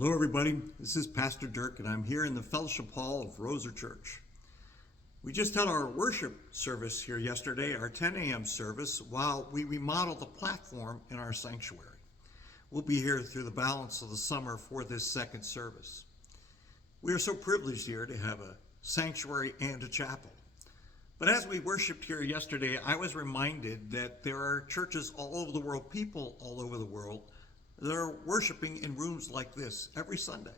Hello everybody, this is Pastor Dirk and I'm here in the Fellowship Hall of Roser Church. We just had our worship service here yesterday, our 10 a.m. service, while we remodeled the platform in our sanctuary. We'll be here through the balance of the summer for this second service. We are so privileged here to have a sanctuary and a chapel. But as we worshiped here yesterday, I was reminded that there are churches all over the world, people all over the world, that are worshiping in rooms like this every Sunday.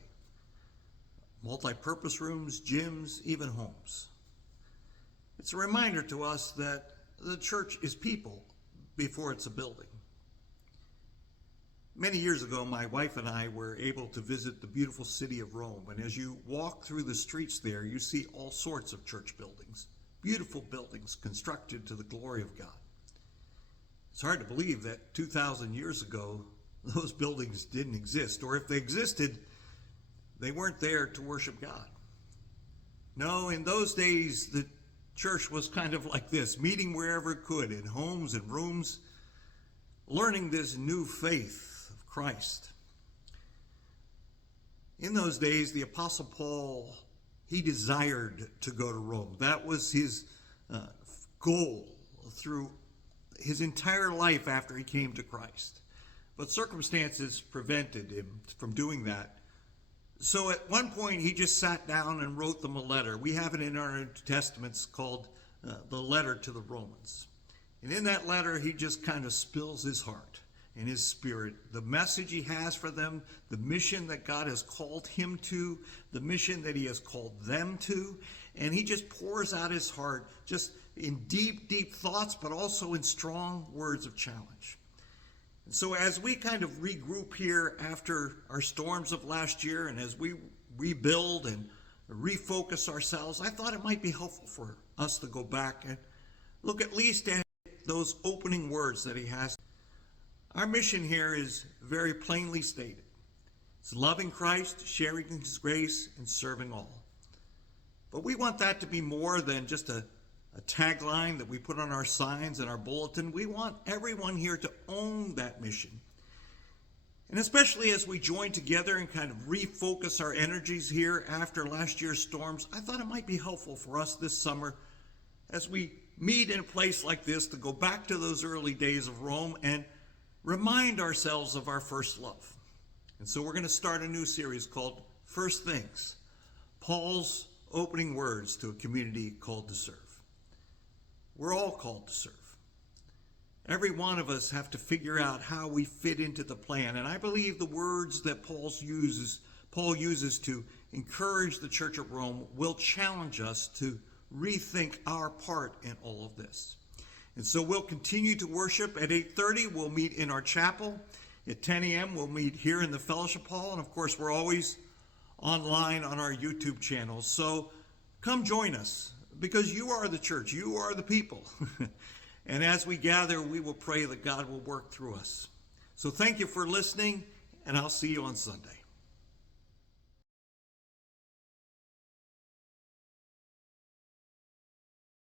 Multi-purpose rooms, gyms, even homes. It's a reminder to us that the church is people before it's a building. Many years ago, my wife and I were able to visit the beautiful city of Rome. And as you walk through the streets there, you see all sorts of church buildings. Beautiful buildings constructed to the glory of God. It's hard to believe that 2,000 years ago, those buildings didn't exist, or if they existed, they weren't there to worship God. No, in those days, the church was kind of like this, meeting wherever it could, in homes and rooms, learning this new faith of Christ. In those days, the Apostle Paul, he desired to go to Rome. That was his goal through his entire life after he came to Christ. But circumstances prevented him from doing that. So at one point, he just sat down and wrote them a letter. We have it in our New Testaments called the letter to the Romans. And in that letter, he just kind of spills his heart and his spirit, the message he has for them, the mission that God has called him to, the mission that he has called them to. And he just pours out his heart just in deep, deep thoughts, but also in strong words of challenge. And so as we kind of regroup here after our storms of last year, and as we rebuild and refocus ourselves, I thought it might be helpful for us to go back and look at least at those opening words that he has. Our mission here is very plainly stated. It's loving Christ, sharing his grace, and serving all. But we want that to be more than just a tagline that we put on our signs and our bulletin. We want everyone here to own that mission. And especially as we join together and kind of refocus our energies here after last year's storms, I thought it might be helpful for us this summer as we meet in a place like this to go back to those early days of Rome and remind ourselves of our first love. And so we're going to start a new series called First Things, Paul's opening words to a community called to serve. We're all called to serve. Every one of us have to figure out how we fit into the plan. And I believe the words that Paul uses to encourage the church at Rome will challenge us to rethink our part in all of this. And so we'll continue to worship. At 8:30, we'll meet in our chapel. At 10 a.m., we'll meet here in the Fellowship Hall. And of course, we're always online on our YouTube channel. So come join us, because you are the church. You are the people. And as we gather, we will pray that God will work through us. So thank you for listening, and I'll see you on Sunday.